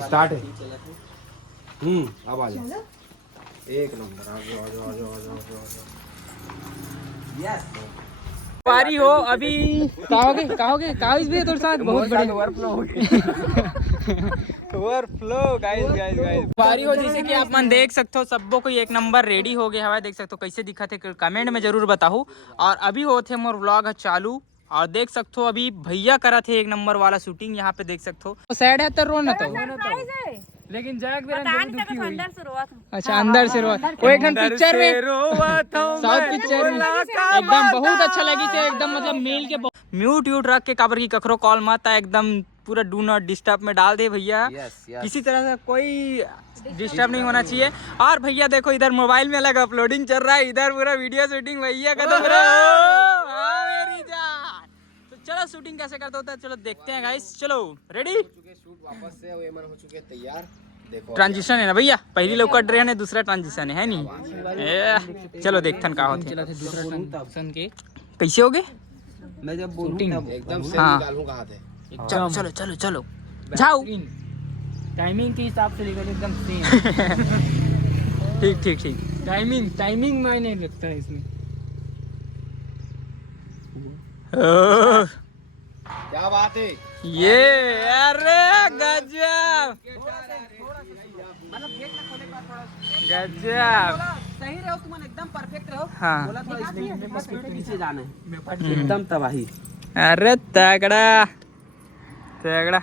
Start है। अब आ जाओ। एक नंबर। आ जाओ आ जाओ आ जाओ आ जाओ आ जाओ। यस पारी हो अभी कहोगे गाइस भी तेरे साथ बहुत बड़े ओवरफ्लो हो गया। ओवरफ्लो गाइस पारी हो जैसे कि आप मन देख सकते हो सबको कोई एक नंबर रेडी हो गया है। देख सकते हो कैसे दिखा थे कमेंट में जरूर बताओ। और अभी वो थे मोर व्लॉग है चालू और देख सकते हो अभी भैया करा थे एक नंबर वाला शूटिंग यहाँ पे देख सकते हो। सैड है तो रो ना तो लेकिन जैक भी दुखी हुई। अच्छा अंदर से रोआ वो एक पिक्चर में साउथ पिक्चर में एकदम बहुत अच्छा लगी थे एकदम मतलब मिल के म्यूट व्यूट रख के काबर की कखरो कॉल मत आए एकदम पूरा डू नॉट डिस्टर्ब में डाल दे भैया। किसी तरह से कोई डिस्टर्ब नहीं होना चाहिए। और भैया देखो इधर मोबाइल में अलग अपलोडिंग चल रहा है इधर पूरा वीडियो शूटिंग भैया का तो मेरी जान। तो चलो शूटिंग कैसे करता होता है चलो देखते हैं गाइस। चलो रेडी शूट वापस से ये मन हो चुके तैयार। देखो ट्रांजिशन है ना भैया पहली लौका ट्रेन है दूसरा ट्रांजिशन है नहीं। चलो देखथन का होते दूसरा ट्रांजिशन के कैसे हो गए। मैं जब बोलूं एकदम से हाँ। निकालूं कहां थे। चलो चलो चलो चलो जाओ टाइमिंग के हिसाब से लेकर एकदम सेम। ठीक ठीक ठीक टाइमिंग मायने लगता है इसमें। क्या बात है ये अरे गजब गजब सही रहो तुम एकदम परफेक्ट रहो। हाँ बोला थोड़ा स्पीड पे पीछे जाना है एकदम तबाही। अरे तगड़ा तगड़ा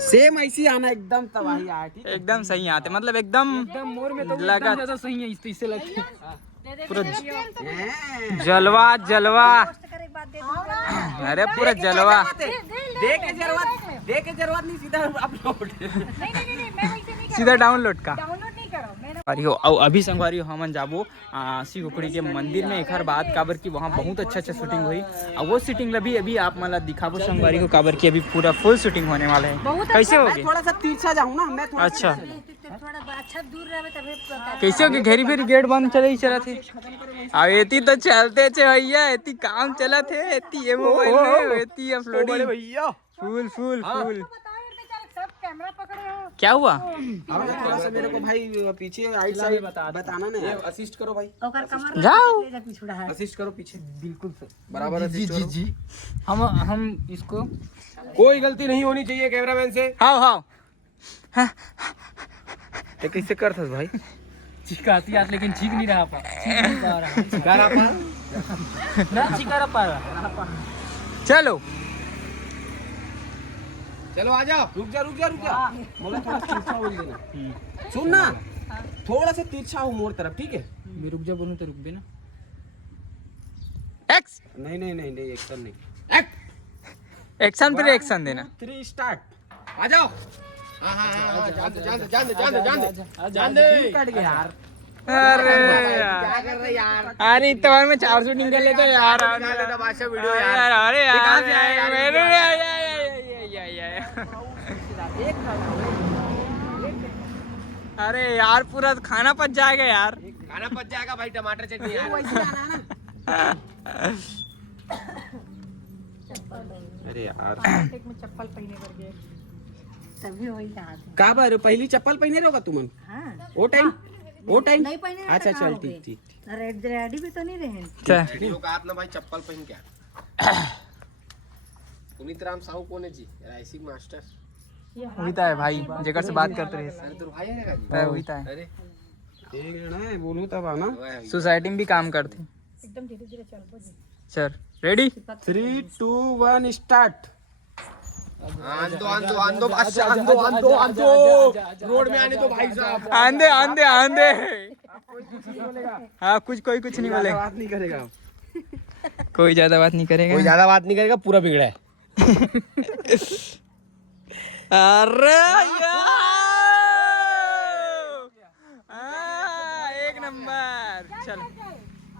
सेम ऐसी आना एकदम तबाही आया ठीक है? एकदम सही आते मतलब एकदम मोर में तो लगा ज्यादा सही है इससे लगता है। पूरा जलवा जलवा अरे पूरा जलवा दे के जरूरत नहीं सीधा अपलोड। सीधा डाउनलोड का अरे हो अभी संगवारी हो हमन जाबो सी कुकड़ी के मंदिर में एक हर बात काबर की वहाँ बहुत अच्छा शूटिंग हुई और वो शूटिंग भी अभी आप मतलब दिखाबो संगवारी को काबर की अभी पूरा फुल शूटिंग होने वाला है। कैसे हो गए थोड़ा सा तिरछा जाऊँ ना मैं थोड़ा अच्छा कैसे हो गए घेरी फेरी गेट बंद चले ही चला थे अब एती तो चलते थे भैया एती काम चला थे एती ये मोबाइल में एती अपलोडिंग भैया फुल फुल फुल क्या हुआ थोड़ा सा मेरे को भाई पीछे राइट साइड बताना ना यार। असिस्ट करो भाई जाओ असिस्ट करो पीछे बिल्कुल बराबर जी असिस्ट जी करो। जी हम इसको कोई गलती नहीं होनी चाहिए कैमरामैन से। हाँ हाँ ये कैसे कर था भाई चिकाती हाथ लेकिन ठीक नहीं रहा चिका पा रहा। चलो चलो आ जाओ। रुक जा बोला थोड़ा तिरछा हो देना। सुन ना थोड़ा सा तिरछा हो मोर तरफ ठीक है। मैं रुक जा बोलूं तो रुक भी ना। एक्स नहीं एक्शन नहीं एक्शन फिर एक्शन देना 3 स्टार्ट। आ जाओ। हाँ जान दे कट गया यार। अरे क्या कर रहे यार। अरे इतवार में 4 शूटिंग कर लेते यार वीडियो यार अरे कहाँ से आए यार? मेरे अरे यार पूरा खाना पच जाएगा यार। खाना पच जाएगा भाई टमाटर चटनी यार। अरे यार चप्पल पहने कर गए तभी वही याद का बार पहली चप्पल पहने रहोगा तुम हाँ वो टाइम नहीं पहने अच्छा चल ठीक रेडी भी तो नहीं रहे वीडियो का आप ना भाई चप्पल पहन क्या। पुनीत राम साहू कौन है जी राइसिंग मास्टर होता है भाई जेकर से बात करते रहे अरे तो भाई है है होता है अरे एक जना है बोलूं तब आना। सोसाइटी में भी काम करते एकदम धीरे धीरे चल सर रेडी 3 2 1 स्टार्ट। आंदो रोड में आने दो भाई साहब। आंधे आंधे आंधे हाँ कोई कुछ नहीं बोलेगा बात नहीं करेगा। कोई ज्यादा बात नहीं करेगा कोई ज्यादा बात नहीं करेगा पूरा बिगड़ा है। अरे एक नंबर चलो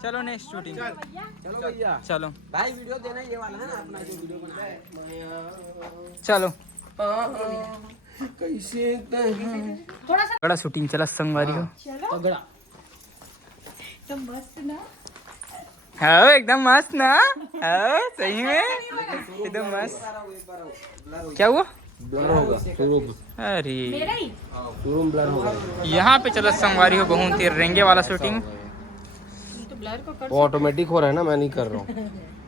चलो नेक्स्ट शूटिंग चलो भैया चलो भाई वीडियो देना ये वाला है ना अपना जो वीडियो बनाया चलो कैसे बड़ा शूटिंग चला संगवारी हो तगड़ा तो मस्त ना हाँ एकदम मस्त ना हाँ सही में एकदम मस्त क्या हुआ ब्लर होगा शुरू अरे मेरा ही शुरू में ब्लर होगा। यहाँ पे चलो संगवारी हो बहुत ही रेंगे वाला शूटिंग। तो ब्लर को कर वो ऑटोमेटिक हो रहा है ना, मैं नहीं कर रहा हूँ।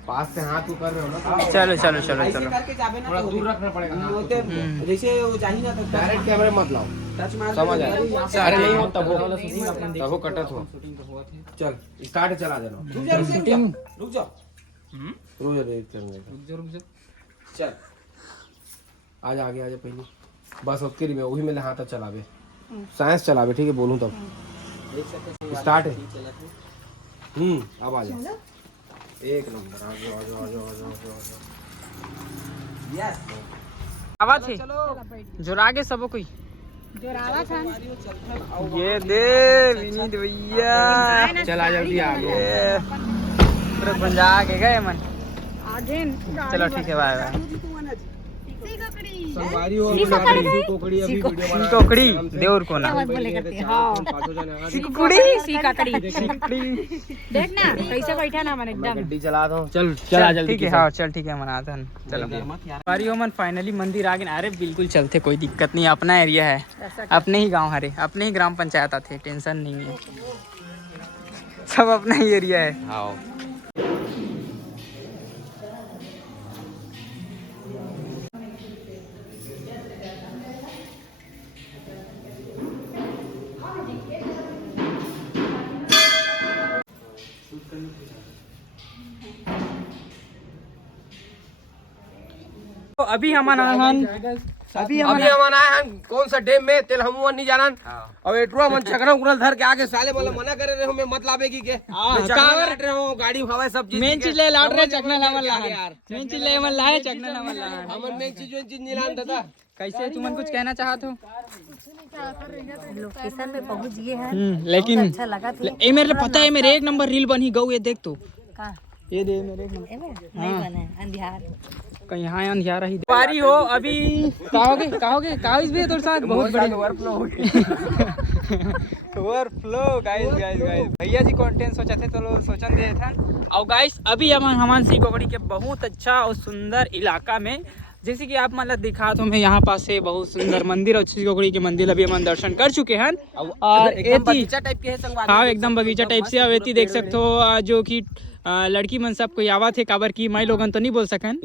पास से हाथ तू कर रहे हो ना, चलो चलो चलो ऐसे चलो करके जाबे ना थोड़ा तो दूर रखना पड़ेगा हाथ होते जैसे वो चाहिए ना तो डायरेक्ट कैमरे मत लाओ, टच मार समझ आया। अरे नहीं हो तब वो कटत हो। शूटिंग तो हुआ थी। चल स्टार्ट चला देना। रुक जा रुक जा रुक जा रुक जा रुक जा चल आज आगे आ जा पहले बस ओके री में वही में हाथ चलावे साइंस चलावे ठीक है बोलूं तब स्टार्ट है। अब आ जा एक नंबर आ जाओ आ जाओ आ जाओ आ जाओ आ जाओ। यस आवाज है जुरा के सबो कोई जो रावा था ये दे विनीत भैया चल आ जल्दी आगे। पूरे पंजा के गए मन। आगे चलो ठीक है बाय बाय। संगवारी हो कोकड़ी कोकड़ी अभी वीडियो बना कोकड़ी देवर को ना बोले करते हाँ कुड़ी सी काकड़ी देख ना कैसे बैठा ना मन एकदम गड्डी चला दो। चल चला जल्दी ठीक है हाँ चल ठीक है मनाता हन चलो बारी हो मन फाइनली मंदिर आ गए। अरे बिल्कुल चलते कोई दिक्कत नहीं, अपना एरिया है, अपने ही गांव हरे, अपने ही ग्राम पंचायत आते, टेंशन नहीं है, सब अपना ही एरिया है। आओ तो अभी हम अभी हम आए हैं कौन सा डैम में तेल हम नहीं जानन और एटुआ मन चकरा उकरल धर के आगे साले वाला मना करे रहे हमें मत लावे की के कावर रहे हो गाड़ी हवा सब चीज मेन चीज ले लाड रहे चकना लावन ला यार, मेन चीज ले मन लाए चकना लावन ला। हमन मेन चीज नहीं लान दादा। कैसे तुमन कुछ कहना चाहत हो? लोकेशन पे पहुंच गए हैं लेकिन अच्छा लगा था ए मेरे पता है मेरे एक नंबर रील बनी गऊ, ये देख तो का ये दे मेरे एक नंबर नहीं बने अंधियार कहीं यहाँ अंधियारा ही बारी हो अभी कहोगे इस भी तोर साथ बहुत बड़े ओवरफ्लो गाइस भैया जी कंटेंट सोचा थे तो सोचन दे था। और गाइस अभी हम हमान सी कोकड़ी के बहुत अच्छा और सुंदर इलाका में, जैसे कि आप मतलब दिखा तो मैं यहाँ पास से बहुत सुंदर मंदिर और कोकड़ी के मंदिर अभी हम दर्शन कर चुके हैं और एकदम बगीचा टाइप के है संगवारी। हाँ एकदम बगीचा टाइप से अवेती देख सकते हो जो कि लड़की मन सब कोई आवा थे काबर की माई लोगन तो नहीं बोल सकन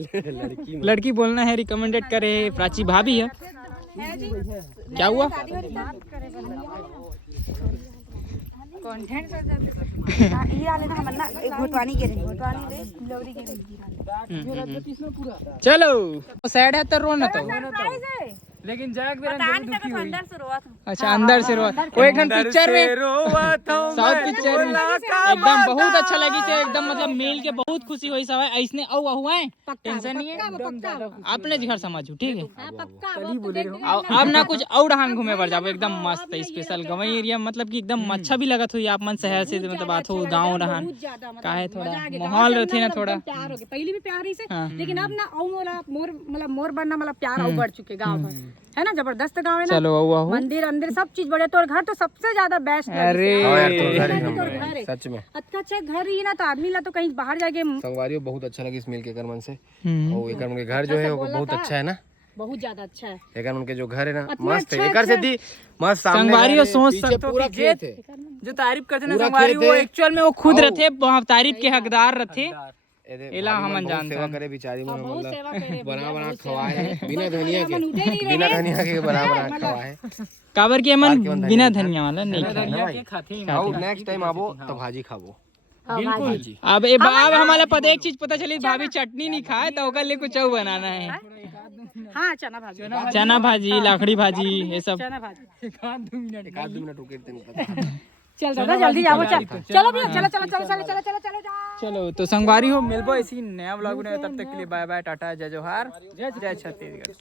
लड़की बोलना है रिकमेंडेड करे प्राची भाभी है। क्या हुआ कंटेंट ये वाले ना हम ना घोटवानी के लवरी के चलो सैड है तो रोना तो लेकिन जग दुखी हुई। अच्छा अंदर से रोआ वो एक पिक्चर में साउथ पिक्चर में एकदम बहुत अच्छा लगी थे एकदम मतलब मिल के बहुत खुशी हुई सब ऐसने औ हुआ है टेंशन नहीं है अपने घर समझो ठीक है। अब ना कुछ और हान घूमे पर जाओ एकदम मस्त स्पेशल गवई एरिया मतलब कि एकदम अच्छा भी लगत हुई आप मन शहर से मतलब बात हो गाँव रहन का है थोड़ा माहौल रहते ना थोड़ा प्यार हो गया पहले भी प्यार ही से लेकिन अब ना मोर बनना मतलब प्यार और बढ़ चुके गाँव में है ना, जबरदस्त गाँव है ना। चलो मंदिर अंदर सब चीज बड़े तो घर तो सबसे ज्यादा बेस्ट है। अरे सच में अच्छा घर ही ना तो आदमी ला तो कहीं बाहर जाके संगवारी बहुत अच्छा लगी इस मिल के कर्मन से और एक उनके घर जो है वो बहुत अच्छा है ना, बहुत ज्यादा अच्छा है। एक उनके जो घर है ना मस्त है एक से दी मस्त सामने संगवारी सोच सकते पूरा हो खेत है जो तारीफ करते ना संगवारी वो एक्चुअल में वो खुद रहते तारीफ के हकदार रहते। एला हमन जानते सेवा करे बिचारी मन मतलब बना खवाए बिना धनिया के बना खवाए काबर के मन बिना धनिया वाला नहीं खाते। और नेक्स्ट टाइम आबो तो भाजी खाबो बिल्कुल। अब हमारा पता एक चीज पता चली भाभी चटनी नहीं खाए तो ओकर लिए कुछ और बनाना है। हाँ चना भाजी लाखड़ी भाजी ये सब एक आध 2 मिनट रुके तेन चल दादा जल्दी जाओ चलो भैया चलो तो संगवारी हो मिलबो इसी नया व्लॉग में, तब तक के लिए बाय बाय टाटा जय जोहार जय छत्तीसगढ़।